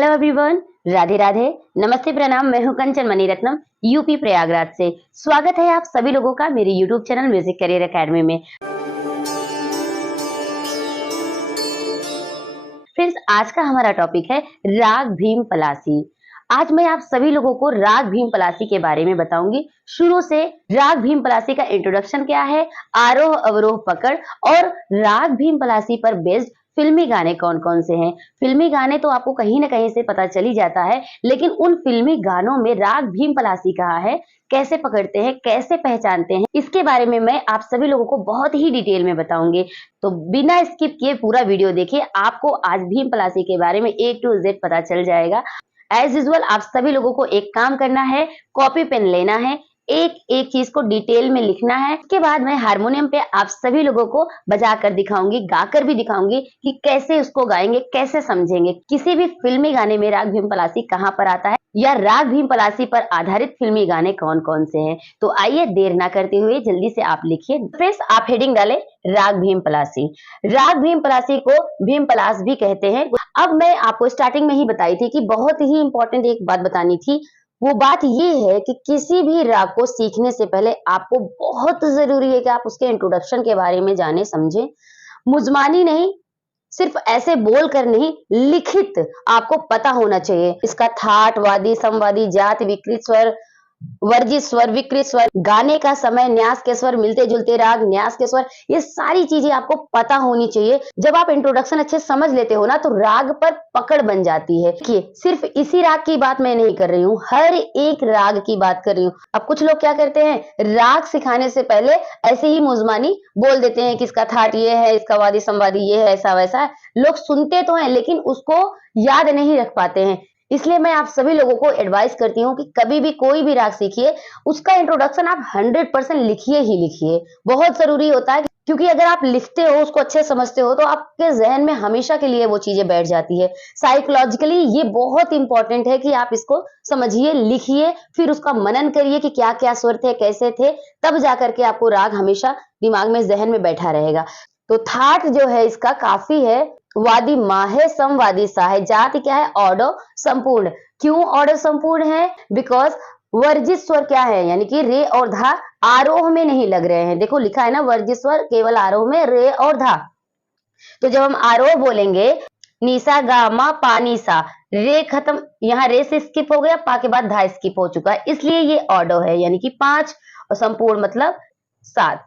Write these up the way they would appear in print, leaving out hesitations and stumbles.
Hello everyone, Radhe Radhe, नमस्ते, प्रणाम। मैं हूं कंचन मणिरत्नम, यूपी प्रयागराज से। स्वागत है आप सभी लोगों का मेरे YouTube channel music career academy में। फ्रेंड्स, आज का हमारा टॉपिक है राग भीम पलासी। आज मैं आप सभी लोगों को राग भीम पलासी के बारे में बताऊंगी। शुरू से राग भीम पलासी का इंट्रोडक्शन क्या है, आरोह अवरोह पकड़ और राग भीम पलासी पर बेस्ड फिल्मी गाने कौन कौन से हैं। फिल्मी गाने तो आपको कहीं ना कहीं से पता चल ही जाता है, लेकिन उन फिल्मी गानों में राग भीम पलासी कहाँ है, कैसे पकड़ते हैं, कैसे पहचानते हैं, इसके बारे में मैं आप सभी लोगों को बहुत ही डिटेल में बताऊंगी। तो बिना स्किप किए पूरा वीडियो देखिए, आपको आज भीम पलासी के बारे में A to Z पता चल जाएगा। एज यूजुअल आप सभी लोगों को एक काम करना है, कॉपी पेन लेना है, एक एक चीज को डिटेल में लिखना है। उसके बाद मैं हारमोनियम पे आप सभी लोगों को बजा कर दिखाऊंगी, गाकर भी दिखाऊंगी कि कैसे उसको गाएंगे, कैसे समझेंगे। किसी भी फिल्मी गाने में राग भीम पलासी कहाँ पर आता है या राग भीम पलासी पर आधारित फिल्मी गाने कौन कौन से हैं। तो आइए देर ना करते हुए जल्दी से आप लिखिए। फ्रेंड्स, आप हेडिंग डालें राग भीम पलासी। राग भीम पलासी को भीम पलास भी कहते हैं। अब मैं आपको स्टार्टिंग में ही बताई थी कि बहुत ही इंपॉर्टेंट एक बात बतानी थी। वो बात ये है कि किसी भी राग को सीखने से पहले आपको बहुत जरूरी है कि आप उसके इंट्रोडक्शन के बारे में जाने समझें। मुजमानी नहीं, सिर्फ ऐसे बोल कर नहीं, लिखित आपको पता होना चाहिए। इसका थाट, वादी, समवादी, जात, विकृत स्वर, वर्जित स्वर, विकृत स्वर, गाने का समय, न्यास के स्वर, मिलते जुलते राग, न्यास के स्वर, ये सारी चीजें आपको पता होनी चाहिए। जब आप इंट्रोडक्शन अच्छे समझ लेते हो ना, तो राग पर पकड़ बन जाती है। देखिए, सिर्फ इसी राग की बात मैं नहीं कर रही हूँ, हर एक राग की बात कर रही हूँ। अब कुछ लोग क्या करते हैं, राग सिखाने से पहले ऐसे ही मुजमानी बोल देते हैं कि इसका थाट ये है, इसका वादी संवादी ये है, ऐसा वैसा है। लोग सुनते तो हैं लेकिन उसको याद नहीं रख पाते हैं। इसलिए मैं आप सभी लोगों को एडवाइस करती हूँ कि कभी भी कोई भी राग सीखिए, उसका इंट्रोडक्शन आप 100% लिखिए ही लिखिए। बहुत जरूरी होता है, क्योंकि अगर आप लिखते हो, उसको अच्छे समझते हो, तो आपके जहन में हमेशा के लिए वो चीजें बैठ जाती है। साइकोलॉजिकली ये बहुत इंपॉर्टेंट है कि आप इसको समझिए, लिखिए, फिर उसका मनन करिए कि क्या क्या स्वर थे, कैसे थे, तब जाकर के आपको राग हमेशा दिमाग में, जहन में बैठा रहेगा। तो थाट जो है इसका काफी है। वादी मा है, समवादी सा है, जाति क्या है, ऑर्डर संपूर्ण। क्यों ऑर्डर संपूर्ण है? बिकॉज वर्जित स्वर क्या है, यानी कि रे और धा आरोह में नहीं लग रहे हैं। देखो लिखा है ना, वर्जित स्वर केवल आरोह में, रे और धा। तो जब हम आरोह बोलेंगे, निसा गा मा पा निसा, रे खत्म, यहाँ रे से स्किप हो गया, पा के बाद धा स्किप हो चुका है, इसलिए ये ऑर्डर है, यानी कि 5 और संपूर्ण मतलब 7।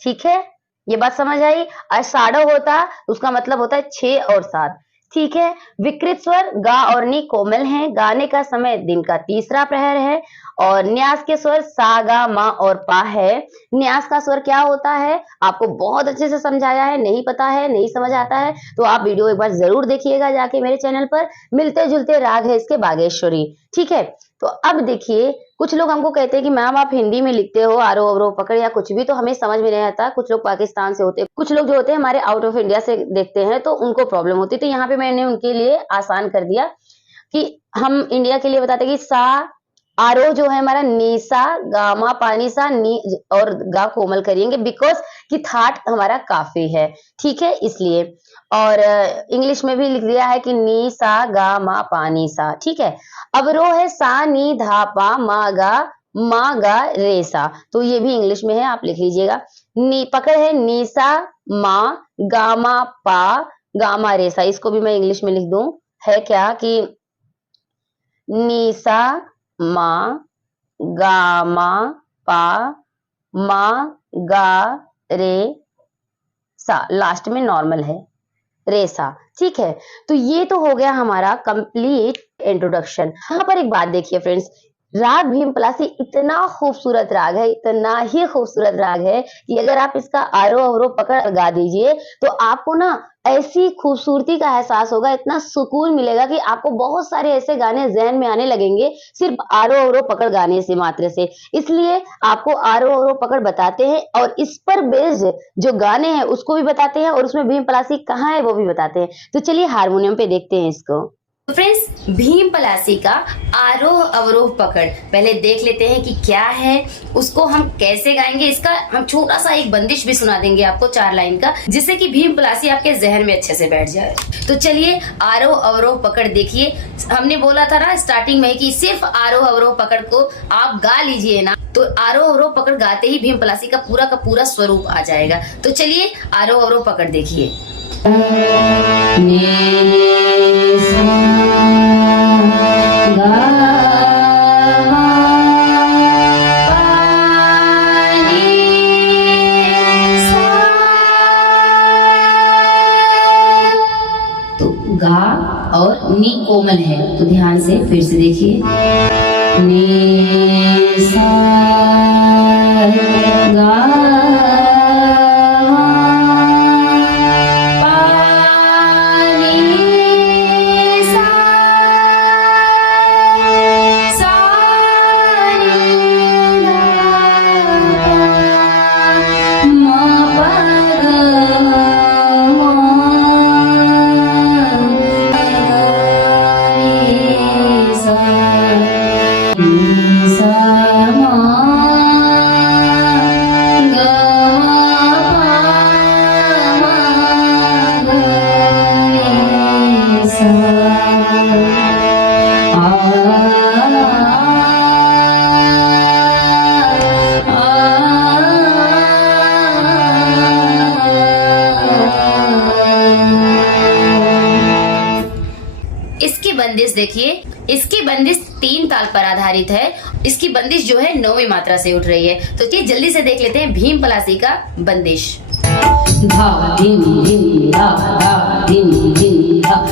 ठीक है, ये बात समझ आई। अषाढ़ होता उसका मतलब होता है 6 और 7। ठीक है। विकृत स्वर गा और नी कोमल हैं, गाने का समय दिन का तीसरा प्रहर है। और न्यास के स्वर सा गा मा और पा है। न्यास का स्वर क्या होता है आपको बहुत अच्छे से समझाया है, नहीं पता है, नहीं समझ आता है तो आप वीडियो एक बार जरूर देखिएगा जाके मेरे चैनल पर। मिलते जुलते राग है इसके बागेश्वरी। ठीक है। तो अब देखिए, कुछ लोग हमको कहते हैं कि मैम आप हिंदी में लिखते हो आरोह अवरोह पकड़ या कुछ भी, तो हमें समझ में नहीं आता। कुछ लोग पाकिस्तान से होते हैं, कुछ लोग जो होते हैं हमारे आउट ऑफ इंडिया से देखते हैं, तो उनको प्रॉब्लम होती है। तो यहाँ पे मैंने उनके लिए आसान कर दिया कि हम इंडिया के लिए बताते हैं कि सा आरोह जो है हमारा नीसा गामा पानी सा नी और गा कोमल करेंगे, बिकॉज कि थाट हमारा काफी है। ठीक है, इसलिए। और इंग्लिश में भी लिख दिया है कि नी सा गा मा पानी सा। ठीक है। अवरोह है सा नी धा पा मा गा रे सा, तो ये भी इंग्लिश में है, आप लिख लीजिएगा। नी पकड़ है नीसा मा गामा पा गामा रे सा, इसको भी मैं इंग्लिश में लिख दूं, है क्या कि नीसा मा गामा पा मा गा रे सा, लास्ट में नॉर्मल है रेसा। ठीक है। तो ये तो हो गया हमारा कंप्लीट इंट्रोडक्शन। यहाँ पर एक बात देखिए फ्रेंड्स, राग भीम पलासी इतना खूबसूरत राग है, इतना ही खूबसूरत राग है कि अगर आप इसका आरोह अवरोह पकड़ गा दीजिए तो आपको ना ऐसी खूबसूरती का एहसास होगा, इतना सुकून मिलेगा कि आपको बहुत सारे ऐसे गाने जहन में आने लगेंगे सिर्फ आरोह अवरोह पकड़ गाने से, मात्र से। इसलिए आपको आरोह अवरोह पकड़ बताते हैं और इस पर बेस्ड जो गाने हैं उसको भी बताते हैं और उसमें भीम पलासी कहाँ है वो भी बताते हैं। तो चलिए हारमोनियम पे देखते हैं इसको। तो फ्रेंड्स, भीम पलासी का आरोह अवरोह पकड़ पहले देख लेते हैं कि क्या है, उसको हम कैसे गाएंगे। इसका हम छोटा सा एक बंदिश भी सुना देंगे आपको 4 लाइन का, जिससे कि भीम पलासी आपके जहन में अच्छे से बैठ जाए। तो चलिए आरोह अवरोह पकड़ देखिए। हमने बोला था ना स्टार्टिंग में कि सिर्फ आरोह अवरोह पकड़ को आप गा लीजिए ना, तो आरोह अवरोह पकड़ गाते ही भीम पलासी का पूरा स्वरूप आ जाएगा। तो चलिए आरोह अवरोह पकड़ देखिए। तो गा और नी कोमल है, तो ध्यान से फिर से देखिए। नी सा गा बंदिश देखिए, इसकी बंदिश 3 ताल पर आधारित है। इसकी बंदिश जो है 9वीं मात्रा से उठ रही है। तो चलिए जल्दी से देख लेते हैं भीम पलासी का बंदिश। धा धिन धिन धा धा धिन धिन धा।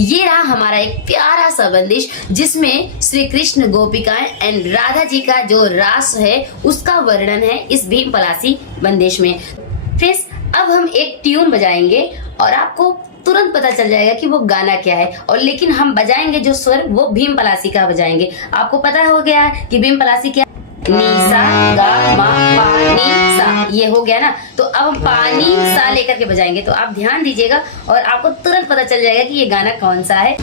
ये रहा हमारा एक प्यारा सा बंदिश, जिसमें श्री कृष्ण गोपिकाएं एंड राधा जी का जो रास है उसका वर्णन है इस भीम पलासी बंदिश में। फ्रेंड्स, अब हम एक ट्यून बजाएंगे और आपको तुरंत पता चल जाएगा कि वो गाना क्या है। और लेकिन हम बजाएंगे जो स्वर वो भीम पलासी का बजाएंगे। आपको पता हो गया कि भीम पलासी क्या। नी सा गा मा पा नी सा, ये हो गया ना। तो अब हम पानी सा लेकर के बजाएंगे, तो आप ध्यान दीजिएगा और आपको तुरंत पता चल जाएगा कि ये गाना कौन सा है।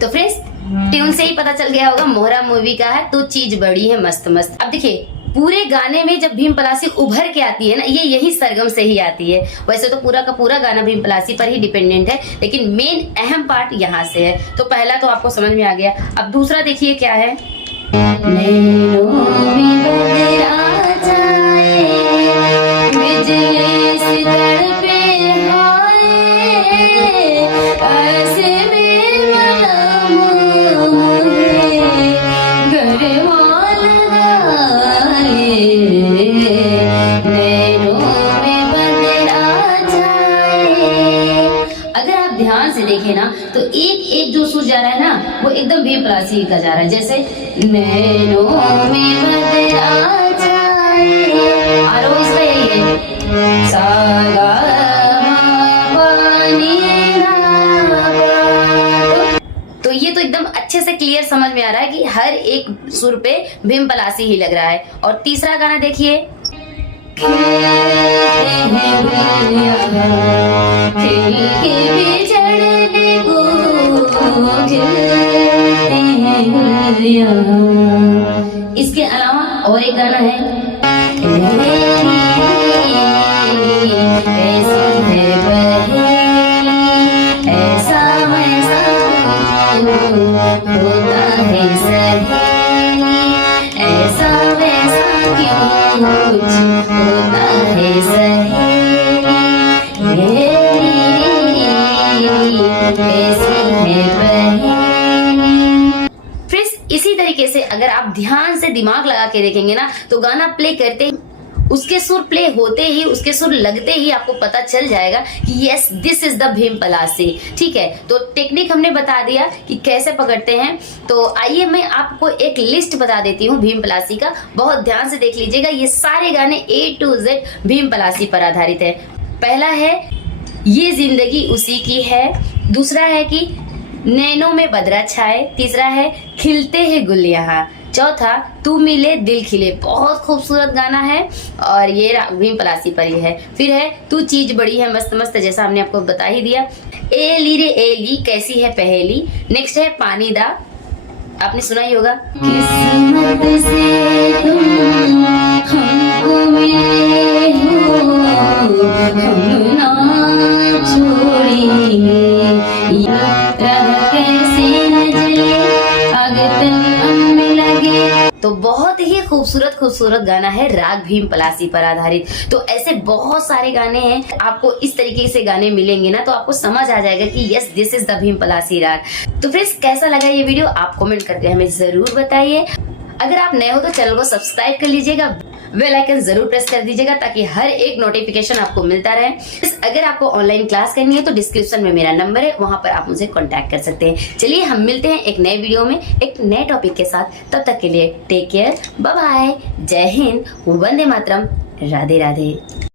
तो फ्रेंड्स, ट्यून से ही पता चल गया होगा मोहरा मूवी का है, तो चीज बड़ी है मस्त मस्त। अब देखिए पूरे गाने में जब भीम पलासी उभर के आती है ना, ये यही सरगम से ही आती है। वैसे तो पूरा का पूरा गाना भीम पलासी पर ही डिपेंडेंट है, लेकिन मेन अहम पार्ट यहाँ से है। तो पहला तो आपको समझ में आ गया। अब दूसरा देखिए क्या है। ध्यान से देखे ना तो एक एक जो सुर जा रहा है ना वो एकदम भीम पलासी का जा रहा है। जैसे नैनों में बदरा जाए, आरोह इसका यही है, सा गा मा पा नी धा। तो ये तो एकदम अच्छे से क्लियर समझ में आ रहा है कि हर एक सुर पे भीम पलासी ही लग रहा है। और तीसरा गाना देखिए, इसके अलावा और एक गाना है, ऐसी है बहेली, ऐसा वैसा होता है सहेली, ऐसा वैसा क्यों कुछ होता है सहेली, ऐसी है बहेली। इसी तरीके से अगर आप ध्यान से दिमाग लगा के देखेंगे ना तो गाना प्ले करते ही उसके सुर प्ले होते ही, उसके सुर लगते ही आपको पता चल जाएगा कि yes this is the Bhimpalasi. ठीक है, तो टेक्निक हमने बता दिया कि कैसे पकड़ते हैं। तो आइए मैं आपको एक लिस्ट बता देती हूँ भीम पलासी का, बहुत ध्यान से देख लीजिएगा। ये सारे गाने A to Z Bhim Palasi पर आधारित है। पहला है ये जिंदगी उसी की है, दूसरा है कि नैनों में बदरा छाए, तीसरा है खिलते हैं गुल यहाँ, चौथा तू मिले दिल खिले, बहुत खूबसूरत गाना है और ये भीम पलासी पर ही है। फिर है तू चीज बड़ी है मस्त मस्त, जैसा हमने आपको बता ही दिया। ए ली रे ए ली कैसी है पहेली। नेक्स्ट है पानी दा, आपने सुना ही होगा। किस्मत से तुम हमको मिले हो, हम ना छोड़ेंगे, कैसे न जले आगे तन में लगे। तो बहुत ही खूबसूरत खूबसूरत गाना है, राग भीम पलासी पर आधारित। तो ऐसे बहुत सारे गाने हैं, आपको इस तरीके से गाने मिलेंगे ना तो आपको समझ आ जाएगा कि yes this is the Bhimpalasi raag. तो फ्रेंड्स कैसा लगा ये वीडियो आप कमेंट करके हमें जरूर बताइए। अगर आप नए हो तो चैनल को सब्सक्राइब कर लीजिएगा, बेल आइकन जरूर प्रेस कर दीजिएगा ताकि हर एक नोटिफिकेशन आपको मिलता रहे। अगर आपको ऑनलाइन क्लास करनी है तो डिस्क्रिप्शन में मेरा नंबर है, वहां पर आप मुझे कांटेक्ट कर सकते हैं। चलिए हम मिलते हैं एक नए वीडियो में एक नए टॉपिक के साथ। तब तक के लिए टेक केयर, बाय बाय, जय हिंद, वंदे मातरम, राधे राधे।